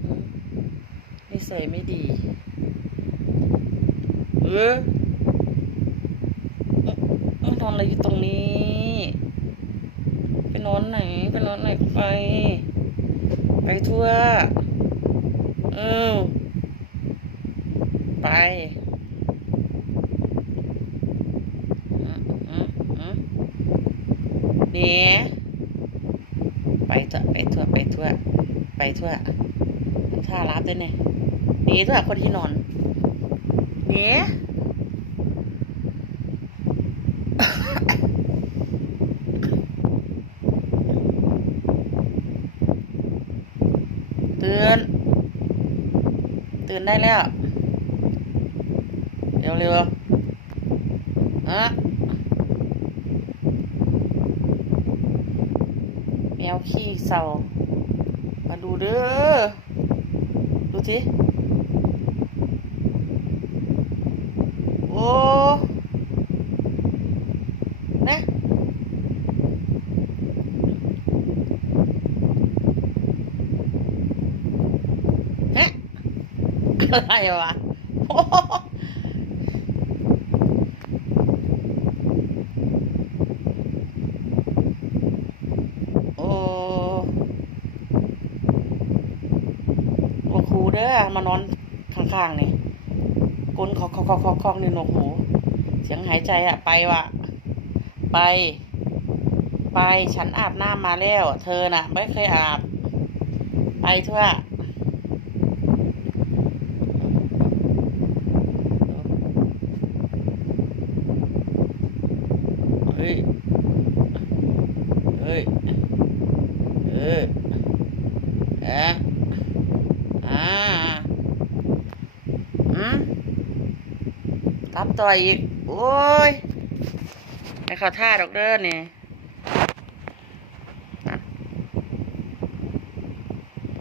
อืมนิสัยไม่ดี เออเอ๊ะเอ๊ะนอนอะไรอยู่ตรงนี้ ไปนอนไหน ไปนอนไหนก็ไป ไปทั่ว เออ ไปอืมอืมอืมเนี่ยไปทั่วไปทั่วไปทั่วไปทั่ว ท่ารับด้วยเนี่ยหนีทั่วคนที่นอนหนีตื่น ตื่นได้แล้ว เร็วเร็วอะแมวขี้เศร้ามาดูเด้อ สิโอ้นะฮะอะไรวะ โอ้โหโอ้หนวกหู เด้อมานอนข้างๆนี่กลนคอกคอกคอกคอกคอกนี่หนวกหู เสียงหายใจอะไปวะไป ไปฉันอาบน้ำมาแล้ว เธอน่ะ ไม่เคยอาบ ไปทั่วเฮ้ย เฮ้ย เออเอะ อ่าอืมรับต่ออีก โอ้ยให้เขาท่าดอกเด้อเนี่